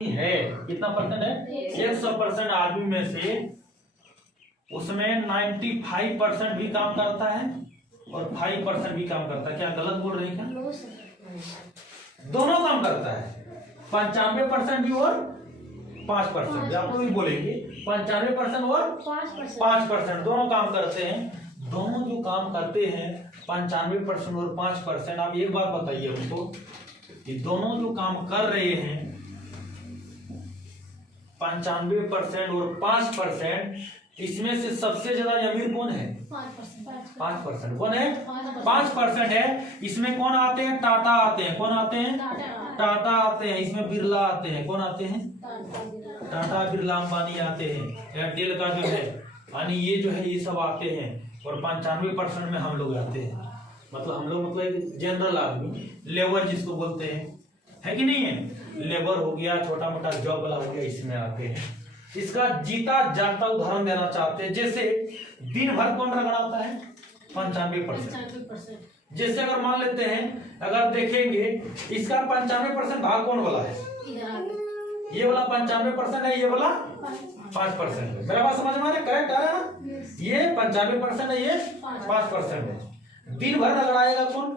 है कितना परसेंट है 100% आदमी में से उसमें 95% भी काम करता है और 5% भी काम करता है। क्या गलत बोल रहे हैं क्या? दोनों काम करता है 95% भी और 5% आप तो भी बोलेंगे 95% और 5% दोनों काम करते हैं। दोनों जो काम करते हैं 95% और 5%, आप एक बात बताइए हमको कि दोनों जो काम कर रहे हैं 95% और 5%, इसमें से सबसे ज्यादा अमीर कौन है? 5%। कौन है? 5% है। इसमें कौन आते हैं? टाटा आते हैं। कौन आते हैं? टाटा आते हैं। इसमें बिरला आते हैं। कौन आते हैं? टाटा बिरला अंबानी आते हैं। एयरटेल का जो है यानी ये जो है ये सब आते हैं और 95% में हम लोग आते हैं। मतलब हम लोग मतलब जनरल आदमी, लेबर जिसको बोलते हैं, है कि नहीं है? लेबर हो गया, छोटा मोटा जॉब वाला हो गया, इसमें आते हैं। इसका जीता जागता उदाहरण देना चाहते हैं। जैसे दिन भर कौन रगड़ाता है? 95%। जैसे अगर मान लेते हैं, अगर देखेंगे इसका 95% भाग कौन वाला है? ये वाला 95% है, ये वाला 5% है। मेरा बात समझ में आ रहा है? करेक्ट आ रहा है ना? ये 95% है, ये 5% है। दिन भर रगड़ाएगा कौन?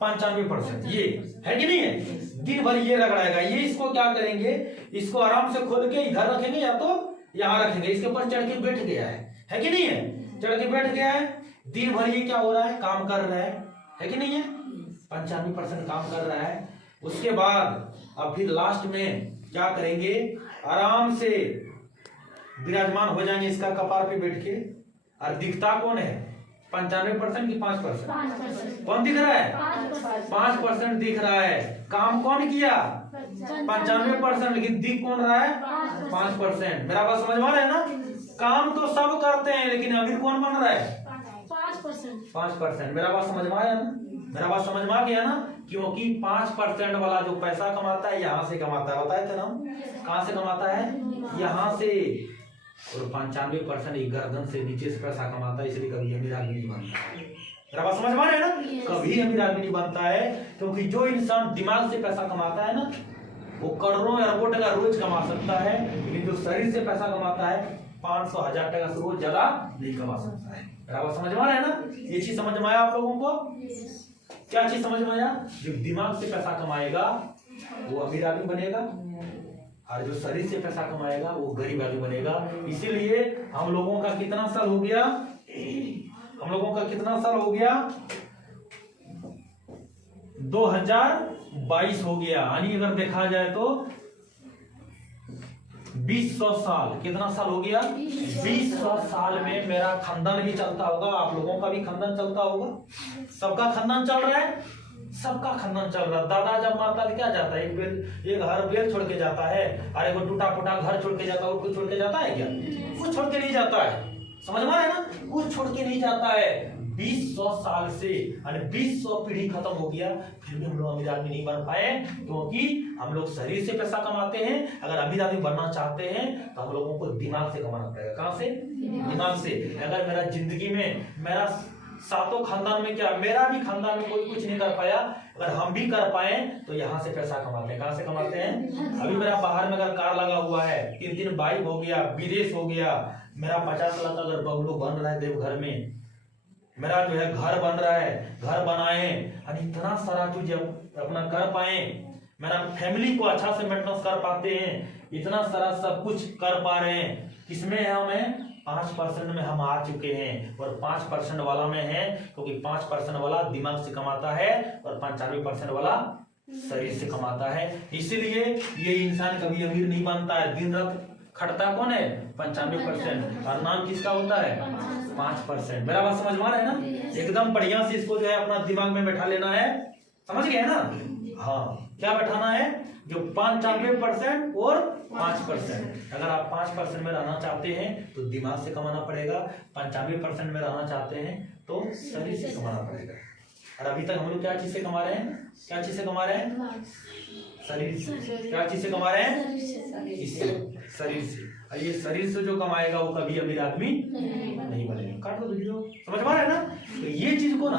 95%। ये है कि नहीं है? दिन भर ये रगड़ाएगा। ये इसको क्या करेंगे, इसको आराम से खोल के इधर रखेंगे या तो यहाँ रखेंगे। इसके ऊपर चढ़ के बैठ गया है कि नहीं है? चढ़ के बैठ गया है। दिन भर ये क्या हो रहा है? काम कर रहा है कि नहीं है? 95% काम कर रहा है। उसके बाद अब फिर लास्ट में क्या करेंगे, आराम से विराजमान हो जाएंगे इसका कपार पे बैठ के। और दिखता कौन है? 95% की 5%? कौन दिख रहा है? 5% दिख रहा है। काम कौन किया? 95%, लेकिन दिख कौन रहा है? 5%। मेरा बात समझ में आ रहा है ना? काम तो सब करते हैं लेकिन अमीर कौन बन रहा है? 5%। मेरा बात समझ में आया ना? मेरा बात समझ में आ गया ना? क्योंकि 5% वाला जो पैसा कमाता है यहाँ से कमाता है। बताए थे ना? कहाँ से कमाता है? यहाँ से। और 95% गर्दन से नीचे से पैसा कमाता है, इसलिए कभी अमीर आदमी नहीं बनता है। मेरा बात समझ में आ रहा है ना? कभी अमीर आदमी नहीं बनता है, क्योंकि जो इंसान दिमाग से पैसा कमाता है ना, वो करोड़ों अरबों टका रोज कमा सकता है, लेकिन जो शरीर से पैसा कमाता है 500,000 टका से रोज ज्यादा नहीं कमा सकता है। मेरा बात समझ में आ रहा है ना? ये चीज समझ में आया आप लोगों को? क्या चीज समझ में आया? जो दिमाग से पैसा कमाएगा वो अमीर आदमी बनेगा, और जो शरीर से पैसा कमाएगा वो गरीब आदमी बनेगा। इसीलिए हम लोगों का कितना साल हो गया? हम लोगों का कितना साल हो गया? 2022 हो गया। यानी अगर देखा जाए तो 200 साल। कितना साल हो गया? 200 साल में मेरा खानदान भी चलता होगा, आप लोगों का भी खानदान चलता होगा। सबका खानदान चल रहा है, सबका खानदान चल रहा है। दादा जब मारता है क्या जाता है? एक घर बेल छोड़ के जाता है, और एक टूटा फूटा घर छोड़ के जाता है। और कुछ छोड़ के जाता है क्या? कुछ छोड़ के नहीं जाता है। समझ में आ रहा है ना? कुछ छोड़ के नहीं जाता है। 200 साल से 200 पीढ़ी खत्म हो गया, फिर भी हम लोग अमीर आदमी नहीं बन पाए, क्योंकि हम लोग शरीर से पैसा कमाते हैं। अगर अमीर आदमी बनना चाहते हैं तो हम लोगों को दिमाग से कमाना पड़ेगा। कहां से? दिमाग से। अगर मेरा जिंदगी में मेरा सातों खानदान में क्या, मेरा भी खानदान में कोई कुछ नहीं कर पाया, अगर हम भी कर पाए तो यहाँ से पैसा कमाते हैं। कहाँ से कमाते हैं? अभी मेरा बाहर में अगर कार लगा हुआ है, 3 बाइक हो गया, विदेश हो गया, मेरा 50 लाख अगर बंगलो बन रहा है देवघर में, मेरा जो है घर बन रहा है, घर बनाए और इतना सारा चीज अपना कर पाए, मेरा फैमिली को अच्छा से मेंटेनेंस कर पाते हैं, इतना सारा सब कुछ कर पा रहे हैं। किसमें है? हमें 5% में हम आ चुके हैं, और 5% वाला में है, क्योंकि 5% वाला दिमाग से कमाता है और 95% वाला शरीर से कमाता है। इसीलिए ये इंसान कभी अमीर नहीं बनता है। दिन रात खटता कौन है? 95%। और नाम किसका होता है? 5%। मेरा बात समझ में आ रहा है ना? एकदम बढ़िया से इसको जो है अपना दिमाग में बैठा लेना है। समझ गए ना? हाँ, क्या बैठाना है? जो 95% और 5%। अगर आप 5% में रहना चाहते हैं तो दिमाग से कमाना पड़ेगा, 95% में रहना चाहते हैं तो शरीर से कमाना पड़ेगा। और अभी तक हम लोग क्या चीज से कमा रहे हैं? क्या चीज से कमा रहे हैं? शरीर से। क्या चीज से कमा रहे हैं? इससे, शरीर से। और ये शरीर से जो कमाएगा वो कभी अमीर आदमी नहीं बनेगा। काट दो वीडियो। समझ में आ रहा है ना? तो ये चीज को ना